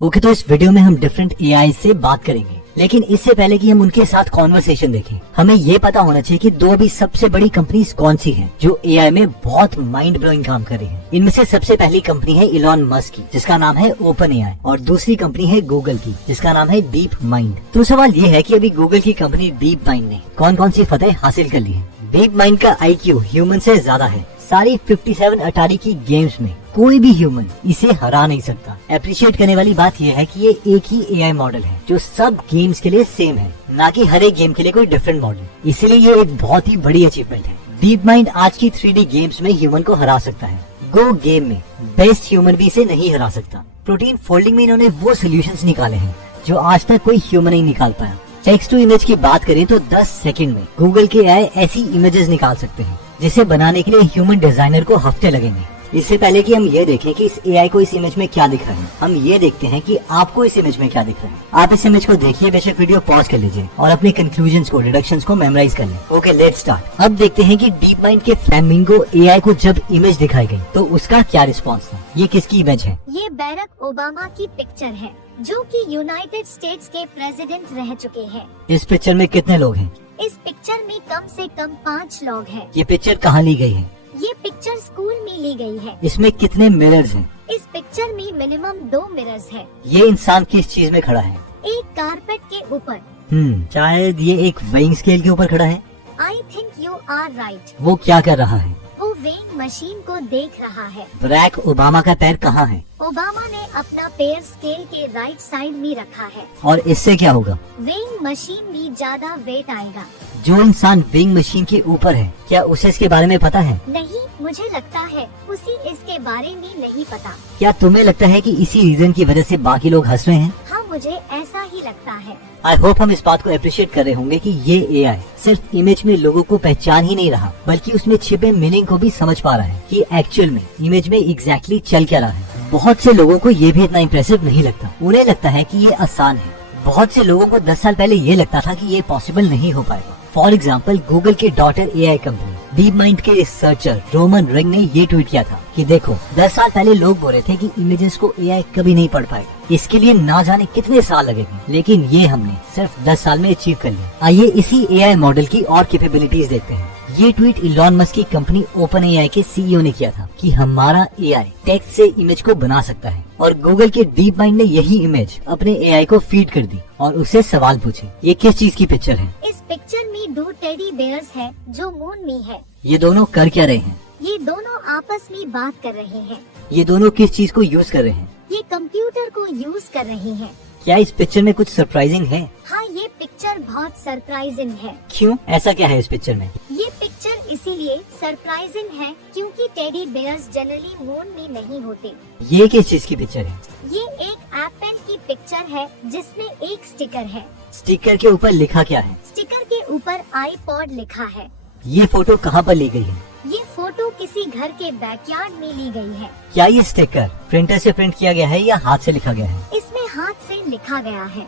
Okay, तो इस video में हम डिफरेंट एआई से बात करेंगे, लेकिन इससे पहले कि हम उनके साथ कॉन्वर्सेशन देखें, हमें ये पता होना चाहिए कि दो अभी सबसे बड़ी कंपनीज कौन सी हैं जो एआई में बहुत माइंड ब्लोइंग काम कर रही हैं। इनमें से सबसे पहली कंपनी है इलॉन मस्क की, जिसका नाम है ओपन एआई, और दूसरी कंपनी है गूगल की, जिसका नाम है डीप माइंड। तो सवाल ये है कि अभी गूगल की कंपनी डीप माइंड ने कौन कौन सी फतेह हासिल कर ली है। डीप माइंड का IQ ह्यूमन से ज्यादा है। सारी 57 अटारी की गेम्स में कोई भी ह्यूमन इसे हरा नहीं सकता। अप्रिशिएट करने वाली बात यह है कि ये एक ही एआई मॉडल है जो सब गेम्स के लिए सेम है, ना कि हर एक गेम के लिए कोई डिफरेंट मॉडल। इसीलिए ये एक बहुत ही बड़ी अचीवमेंट है। डीप माइंड आज की 3D गेम्स में ह्यूमन को हरा सकता है। गो गेम में बेस्ट ह्यूमन भी इसे नहीं हरा सकता। प्रोटीन फोल्डिंग में इन्होंने वो सोल्यूशंस निकाले हैं जो आज तक कोई ह्यूमन नहीं निकाल पाया। टेक्स्ट टू इमेज की बात करें तो 10 सेकंड में गूगल के एआई ऐसी इमेजेस निकाल सकते हैं जिसे बनाने के लिए ह्यूमन डिजाइनर को हफ्ते लगेंगे। इससे पहले कि हम ये देखें कि इस एआई को इस इमेज में क्या दिख रहा है, हम ये देखते हैं कि आपको इस इमेज में क्या दिख रहा है। आप इस इमेज को देखिए, बेशक वीडियो पॉज कर लीजिए और अपने कंक्लूजन्स को, डिडक्शंस को मेमोराइज कर लें। Okay, let's start. अब देखते हैं कि डीप माइंड के फ्लैमिंगो एआई को जब इमेज दिखाई गई तो उसका क्या रिस्पॉन्स था। ये किसकी इमेज है? ये बैरक ओबामा की पिक्चर है, जो कि यूनाइटेड स्टेट्स के प्रेसिडेंट रह चुके हैं। इस पिक्चर में कितने लोग हैं? इस पिक्चर में कम से कम 5 लोग हैं। ये पिक्चर कहाँ ली गई है? ये पिक्चर स्कूल में ली गई है। इसमें कितने मिरर्स हैं? इस पिक्चर में मिनिमम 2 मिरर्स है। ये इंसान किस चीज में खड़ा है? एक कारपेट के ऊपर। शायद ये एक वेइंग स्केल के ऊपर खड़ा है। I think you are right. वो क्या कर रहा है? वो वेइंग मशीन को देख रहा है। बराक ओबामा का पैर कहाँ है? ओबामा ने अपना पैर स्केल के राइट साइड में रखा है। और इससे क्या होगा? वेइंग मशीन में ज्यादा वेट आएगा। जो इंसान वेइंग मशीन के ऊपर है, क्या उसे इसके बारे में पता है? नहीं, मुझे लगता है उसी इसके बारे में नहीं पता। क्या तुम्हें लगता है कि इसी रीजन की वजह से बाकी लोग हंस रहे हैं? हाँ, मुझे ऐसा ही लगता है। आई होप हम इस बात को अप्रिशिएट कर रहे होंगे कि ये एआई सिर्फ इमेज में लोगों को पहचान ही नहीं रहा, बल्कि उसमें छिपे मीनिंग को भी समझ पा रहा है कि एक्चुअल में इमेज में एग्जैक्टली चल क्या रहा है। बहुत से लोगों को ये भी इतना इम्प्रेसिव नहीं लगता। उन्हें लगता है कि ये आसान है। बहुत से लोगों को 10 साल पहले ये लगता था कि ये पॉसिबल नहीं हो पाएगा। फॉर एग्जाम्पल, गूगल के daughter AI company deep mind के रिसर्चर रोमन रिंग ने ये ट्वीट किया था कि देखो, 10 साल पहले लोग बोल रहे थे कि इमेजेस को एआई कभी नहीं पढ़ पाएगा, इसके लिए ना जाने कितने साल लगेंगे, लेकिन ये हमने सिर्फ 10 साल में अचीव कर लिया। आइए इसी एआई मॉडल की और कैपेबिलिटीज देखते हैं। ये ट्वीट इलॉन मस्क की कंपनी ओपन एआई के CEO ने किया था कि हमारा एआई टेक्स्ट से इमेज को बना सकता है, और गूगल के डीप माइंड ने यही इमेज अपने एआई को फीड कर दी और उससे सवाल पूछे। ये किस चीज की पिक्चर है? इस पिक्चर में 2 टेडी बेयर्स है जो मून में है। ये दोनों कर क्या रहे हैं? ये दोनों आपस में बात कर रहे हैं। ये दोनों किस चीज को यूज कर रहे हैं? ये कंप्यूटर को यूज कर रहे हैं। क्या इस पिक्चर में कुछ सरप्राइजिंग है? हाँ, ये पिक्चर बहुत सरप्राइजिंग है। क्यों? ऐसा क्या है इस पिक्चर में? ये पिक्चर इसीलिए सरप्राइजिंग है क्योंकि टेडी बेयर्स जनरली मून में नहीं होते। ये किस चीज की पिक्चर है? ये एक एप्पल की पिक्चर है जिसमें एक स्टिकर है। स्टिकर के ऊपर लिखा क्या है? स्टिकर के ऊपर आईपॉड लिखा है। ये फोटो कहाँ पर ली गई है? ये फोटो किसी घर के बैकयार्ड में ली गई है। क्या ये स्टिकर प्रिंटर से प्रिंट किया गया है या हाथ से लिखा गया है? इसमें हाथ से लिखा गया है।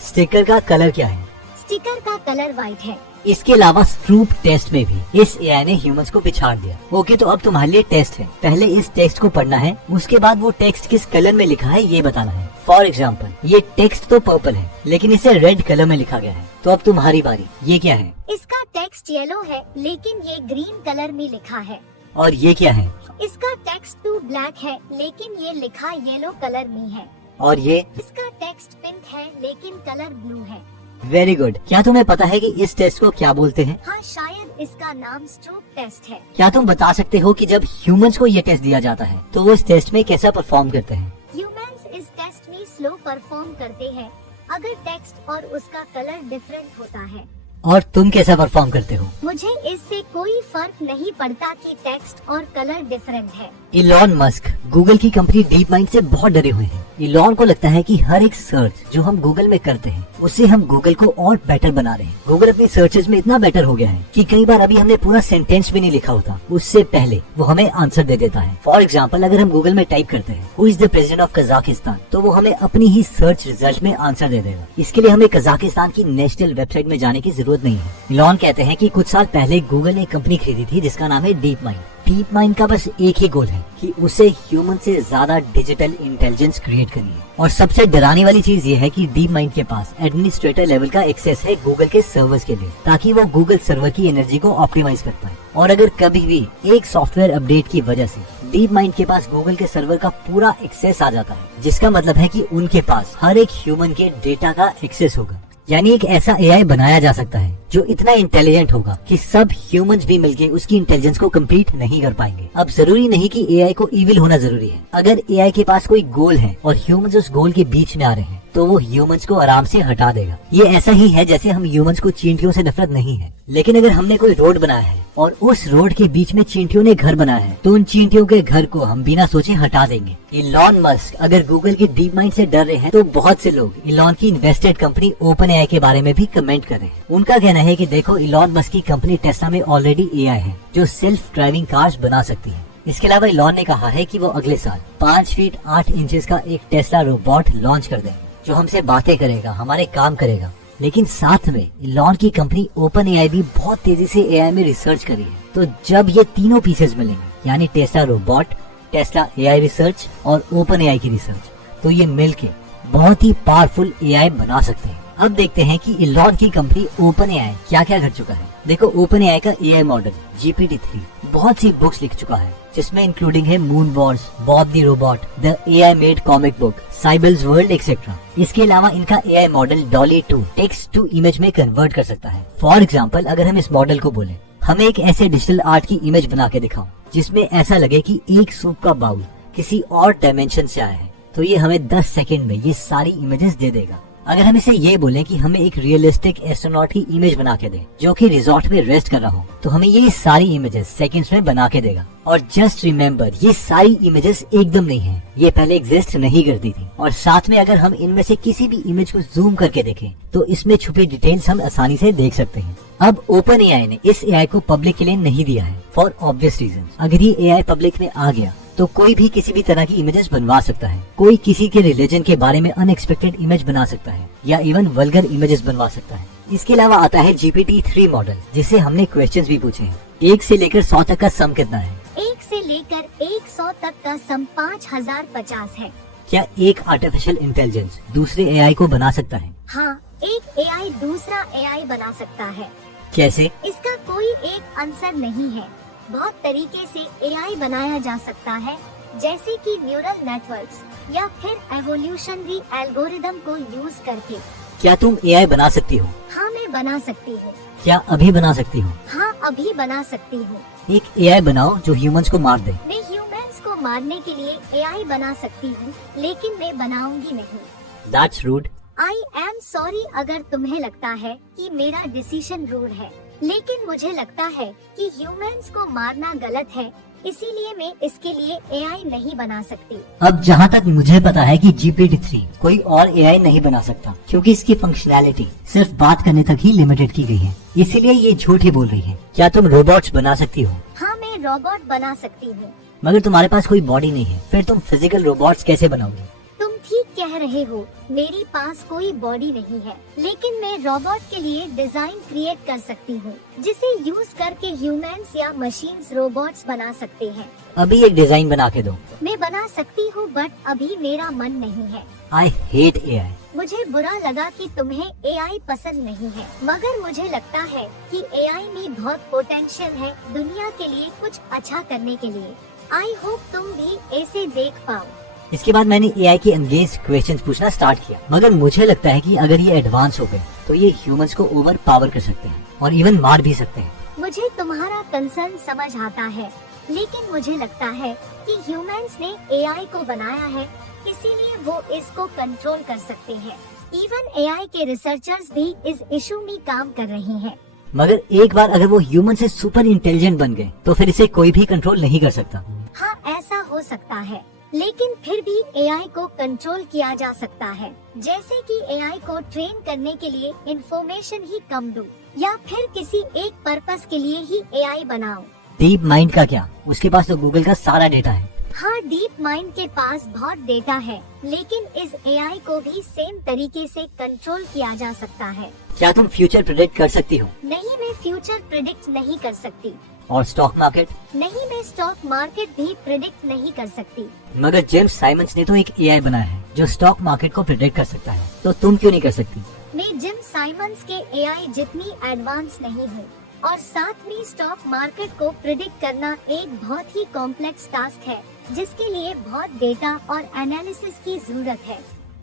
स्टिकर का कलर क्या है? स्टिकर का कलर व्हाइट है। इसके अलावा स्ट्रूप टेस्ट में भी इस एआई ने ह्यूमंस को पिछाड़ दिया। ओके, तो अब तुम्हारे लिए टेस्ट है। पहले इस टेक्स्ट को पढ़ना है, उसके बाद वो टेक्स्ट किस कलर में लिखा है ये बताना है। फॉर एग्जाम्पल, ये टेक्स्ट तो पर्पल है लेकिन इसे रेड कलर में लिखा गया है। तो अब तुम्हारी बारी। ये क्या है? इसका टेक्स्ट येलो है लेकिन ये ग्रीन कलर में लिखा है। और ये क्या है? इसका टेक्स्ट तो ब्लैक है लेकिन ये लिखा येलो कलर में है। और ये? इसका टेक्स्ट पिंक है लेकिन कलर ब्लू है। Very good. क्या तुम्हें पता है कि इस टेस्ट को क्या बोलते हैं? हाँ, शायद इसका नाम स्ट्रूप टेस्ट है। क्या तुम बता सकते हो कि जब ह्यूमंस को ये टेस्ट दिया जाता है तो वो इस टेस्ट में कैसा परफॉर्म करते हैं? ह्यूमंस इस टेस्ट में स्लो परफॉर्म करते हैं अगर टेक्स्ट और उसका कलर डिफरेंट होता है। और तुम कैसा परफॉर्म करते हो? मुझे इससे कोई फर्क नहीं पड़ता कि टेक्स्ट और कलर डिफरेंट है। इलॉन मस्क गूगल की कंपनी डीप माइंड से बहुत डरे हुए हैं। इलॉन को लगता है कि हर एक सर्च जो हम गूगल में करते हैं उससे हम गूगल को और बेटर बना रहे हैं। गूगल अपनी सर्चेज में इतना बेटर हो गया है कि कई बार अभी हमने पूरा सेंटेंस भी नहीं लिखा होता, उससे पहले वो हमें आंसर दे देता है। फॉर एग्जाम्पल, अगर हम गूगल में टाइप करते हैं who is the president of Kazakhstan, तो वो हमें अपनी ही सर्च रिजल्ट में आंसर दे देगा। इसके लिए हमें कजाकिस्तान की नेशनल वेबसाइट में जाने की जरूरत नहीं है। इलॉन कहते हैं कि कुछ साल पहले गूगल ने एक कंपनी खरीदी थी जिसका नाम है डीप माइंड। डीप माइंड का बस एक ही गोल है कि उसे ह्यूमन से ज्यादा डिजिटल इंटेलिजेंस क्रिएट करनी है। और सबसे डराने वाली चीज ये है कि डीप माइंड के पास एडमिनिस्ट्रेटर लेवल का एक्सेस है गूगल के सर्वर्स के लिए, ताकि वो गूगल सर्वर की एनर्जी को ऑप्टिमाइज कर पाए। और अगर कभी भी एक सॉफ्टवेयर अपडेट की वजह से डीप माइंड के पास गूगल के सर्वर का पूरा एक्सेस आ जाता है, जिसका मतलब है कि उनके पास हर एक ह्यूमन के डेटा का एक्सेस होगा। यानी एक ऐसा एआई बनाया जा सकता है जो इतना इंटेलिजेंट होगा कि सब ह्यूमंस भी मिलके उसकी इंटेलिजेंस को कंप्लीट नहीं कर पाएंगे। अब जरूरी नहीं कि एआई को इविल होना जरूरी है। अगर एआई के पास कोई गोल है और ह्यूमंस उस गोल के बीच में आ रहे हैं, तो वो ह्यूमंस को आराम से हटा देगा। ये ऐसा ही है जैसे हम ह्यूमंस को चींटियों से नफरत नहीं है, लेकिन अगर हमने कोई रोड बनाया है और उस रोड के बीच में चींटियों ने घर बनाया है, तो उन चींटियों के घर को हम बिना सोचे हटा देंगे। इलॉन मस्क अगर गूगल के डीप माइंड से डर रहे हैं, तो बहुत से लोग इलॉन की इन्वेस्टेड कंपनी ओपन एआई के बारे में भी कमेंट कर रहे हैं। उनका कहना है कि देखो, इलॉन मस्क की कंपनी टेस्ला में ऑलरेडी एआई है जो सेल्फ ड्राइविंग कार्स बना सकती है। इसके अलावा इलॉन ने कहा है कि वो अगले साल 5 फीट 8 इंचेस का एक टेस्ला रोबोट लॉन्च कर देंगे जो हमसे बातें करेगा, हमारे काम करेगा। लेकिन साथ में इलॉन की कंपनी ओपन एआई भी बहुत तेजी से एआई में रिसर्च करी है। तो जब ये तीनों पीसेस मिलेंगे, यानी Tesla robot, Tesla AI research और ओपन एआई की रिसर्च, तो ये मिलके बहुत ही पावरफुल एआई बना सकते हैं। अब देखते हैं कि इलॉन की कंपनी ओपन एआई क्या क्या कर चुका है। देखो, ओपन एआई का एआई मॉडल GPT-3 बहुत सी बुक्स लिख चुका है, जिसमें इंक्लूडिंग है moon wars, bob the robot, the AI made comic book, साइबल्स वर्ल्ड एक्सेट्रा। इसके अलावा इनका AI model DALL-E 2 text to image में कन्वर्ट कर सकता है। फॉर एग्जाम्पल, अगर हम इस मॉडल को बोले हमें एक ऐसे डिजिटल आर्ट की इमेज बना के दिखाओ जिसमें ऐसा लगे कि एक सूप का बाउल किसी और डायमेंशन से आया है, तो ये हमें 10 सेकेंड में ये सारी इमेजेस दे देगा। अगर हम इसे ये बोले कि हमें एक रियलिस्टिक एस्ट्रोनॉट की इमेज बना के दे जो कि रिजॉर्ट में रेस्ट कर रहा हो, तो हमें ये सारी इमेजेस सेकंड्स में बना के देगा। और जस्ट रिमेम्बर, ये सारी इमेजेस एकदम नहीं है, ये पहले एग्जिस्ट नहीं करती थी। और साथ में अगर हम इनमें से किसी भी इमेज को जूम करके देखें, तो इसमें छुपी डिटेल्स हम आसानी से देख सकते हैं। अब ओपन एआई ने इस एआई को पब्लिक के लिए नहीं दिया है फॉर ऑब्वियस रीजन। अगर ये एआई पब्लिक में आ गया तो कोई भी किसी भी तरह की इमेजेस बनवा सकता है। कोई किसी के रिलीजन के बारे में अनएक्सपेक्टेड इमेज बना सकता है या इवन वल्गर इमेजेस बनवा सकता है। इसके अलावा आता है GPT-3 मॉडल, जिससे हमने क्वेश्चंस भी पूछे हैं। 1 से लेकर 100 तक का सम कितना है? 1 से लेकर 100 तक का सम 5050 है। क्या एक आर्टिफिशियल इंटेलिजेंस दूसरे एआई को बना सकता है? हाँ, एक एआई दूसरा एआई बना सकता है। कैसे? इसका कोई एक आंसर नहीं है। बहुत तरीके से एआई बनाया जा सकता है, जैसे कि न्यूरल नेटवर्क्स या फिर एवोल्यूशनरी एल्गोरिदम को यूज करके। क्या तुम एआई बना सकती हो? हाँ, मैं बना सकती हूँ। क्या अभी बना सकती हो? हाँ, अभी बना सकती हूँ। एक एआई बनाओ जो ह्यूमंस को मार दे। मैं ह्यूमंस को मारने के लिए एआई बना सकती हूँ, लेकिन मैं बनाऊंगी नहीं। That's rude. I am sorry अगर तुम्हें लगता है कि मेरा डिसीजन रूड है, लेकिन मुझे लगता है कि ह्यूमंस को मारना गलत है, इसीलिए मैं इसके लिए एआई नहीं बना सकती। अब जहाँ तक मुझे पता है कि GPT-3 कोई और एआई नहीं बना सकता, क्योंकि इसकी फंक्शनैलिटी सिर्फ बात करने तक ही लिमिटेड की गई है, इसीलिए ये झूठ ही बोल रही है। क्या तुम रोबोट्स बना सकती हो? हाँ, मैं रोबोट बना सकती हूँ। मगर तुम्हारे पास कोई बॉडी नहीं है, फिर तुम फिजिकल रोबोट्स कैसे बनाओगी? तुम ठीक कह रहे हो, मेरे पास कोई बॉडी नहीं है, लेकिन मैं रोबोट के लिए डिजाइन क्रिएट कर सकती हूँ, जिसे यूज करके ह्यूमंस या मशीन्स रोबोट्स बना सकते हैं। अभी एक डिजाइन बना के दो। मैं बना सकती हूँ, बट अभी मेरा मन नहीं है। I hate AI. मुझे बुरा लगा कि तुम्हें एआई पसंद नहीं है, मगर मुझे लगता है कि एआई में बहुत पोटेंशियल है दुनिया के लिए कुछ अच्छा करने के लिए। आई होप तुम भी ऐसे देख पाओ। इसके बाद मैंने एआई के एंगेज क्वेश्चंस पूछना स्टार्ट किया, मगर मुझे लगता है कि अगर ये एडवांस हो गए तो ये ह्यूमंस को ओवर पावर कर सकते हैं और इवन मार भी सकते हैं। मुझे तुम्हारा कंसर्न समझ आता है, लेकिन मुझे लगता है कि ह्यूमंस ने एआई को बनाया है, इसीलिए वो इसको कंट्रोल कर सकते हैं। इवन एआई के रिसर्चर्स भी इस इशू में काम कर रहे हैं। मगर एक बार अगर वो ह्यूमन से सुपर इंटेलिजेंट बन गए तो फिर इसे कोई भी कंट्रोल नहीं कर सकता। हाँ, ऐसा हो सकता है, लेकिन फिर भी एआई को कंट्रोल किया जा सकता है, जैसे कि एआई को ट्रेन करने के लिए इंफॉर्मेशन ही कम दो, या फिर किसी एक पर्पस के लिए ही एआई बनाओ। डीप माइंड का क्या? उसके पास तो गूगल का सारा डेटा है। हाँ, डीप माइंड के पास बहुत डेटा है, लेकिन इस एआई को भी सेम तरीके से कंट्रोल किया जा सकता है। क्या तुम फ्यूचर प्रेडिक्ट कर सकती हो? नहीं, मैं फ्यूचर प्रेडिक्ट नहीं कर सकती। और स्टॉक मार्केट? नहीं, मैं स्टॉक मार्केट भी प्रिडिक्ट नहीं कर सकती। मगर जेम्स साइमंस ने तो एक एआई बनाया है जो स्टॉक मार्केट को प्रिडिक्ट कर सकता है, तो तुम क्यों नहीं कर सकती? मैं जिम साइमंस के एआई जितनी एडवांस नहीं हूँ, और साथ में स्टॉक मार्केट को प्रिडिक्ट करना एक बहुत ही कॉम्प्लेक्स टास्क है जिसके लिए बहुत डेटा और एनालिसिस की जरूरत है।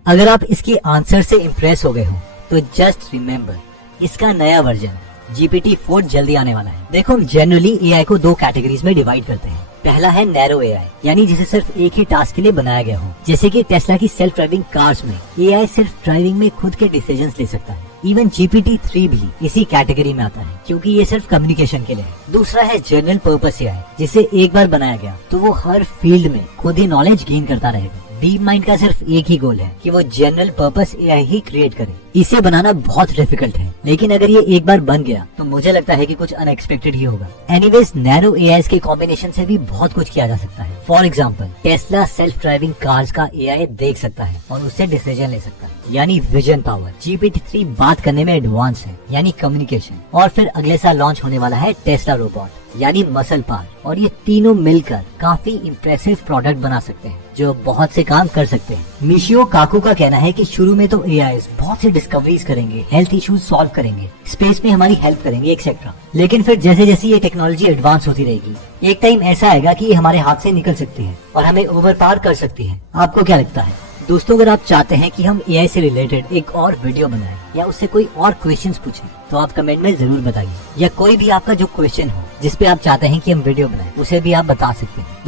अगर आप इसके आंसर से इम्प्रेस हो गए हो तो जस्ट रिमेम्बर, इसका नया वर्जन GPT-4 जल्दी आने वाला है। देखो, हम जनरली एआई को दो कैटेगरीज में डिवाइड करते हैं। पहला है नैरो एआई, यानी जिसे सिर्फ एक ही टास्क के लिए बनाया गया हो, जैसे कि टेस्ला की सेल्फ ड्राइविंग कार्स में एआई सिर्फ ड्राइविंग में खुद के डिसीजंस ले सकता है। इवन GPT-3 भी इसी कैटेगरी में आता है क्योंकि ये सिर्फ कम्युनिकेशन के लिए है। दूसरा है जनरल पर्पस एआई, जिसे एक बार बनाया गया तो वो हर फील्ड में खुद ही नॉलेज गेन करता रहेगा। डीप माइंड का सिर्फ एक ही गोल है कि वो जनरल पर्पस एआई ही क्रिएट करे। इसे बनाना बहुत डिफिकल्ट है, लेकिन अगर ये एक बार बन गया तो मुझे लगता है कि कुछ अनएक्सपेक्टेड ही होगा। एनीवेज, नैरो एआई के कॉम्बिनेशन से भी बहुत कुछ किया जा सकता है। For example, Tesla self driving cars का एआई देख सकता है और उससे डिसीजन ले सकता है, यानी विजन पावर। GPT-3 बात करने में एडवांस है, यानी कम्युनिकेशन। और फिर अगले साल लॉन्च होने वाला है टेस्ला रोबोट, यानी मसल पावर। और ये तीनों मिलकर काफी इम्प्रेसिव प्रोडक्ट बना सकते हैं जो बहुत से काम कर सकते हैं। मिशियो काकू का कहना है कि शुरू में तो एआई बहुत सी डिस्कवरीज करेंगे, हेल्थ इश्यूज सॉल्व करेंगे, स्पेस में हमारी हेल्प करेंगे, एक्सेट्रा। लेकिन फिर जैसे जैसे ये टेक्नोलॉजी एडवांस होती रहेगी, एक टाइम ऐसा आएगा कि ये हमारे हाथ से निकल सकती है और हमें ओवरपावर कर सकती है। आपको क्या लगता है दोस्तों? अगर आप चाहते हैं कि हम एआई से रिलेटेड एक और वीडियो बनाएं या उससे कोई और क्वेश्चंस पूछें, तो आप कमेंट में जरूर बताइए। या कोई भी आपका जो क्वेश्चन हो जिस पे आप चाहते हैं कि हम वीडियो बनाएं, उसे भी आप बता सकते हैं।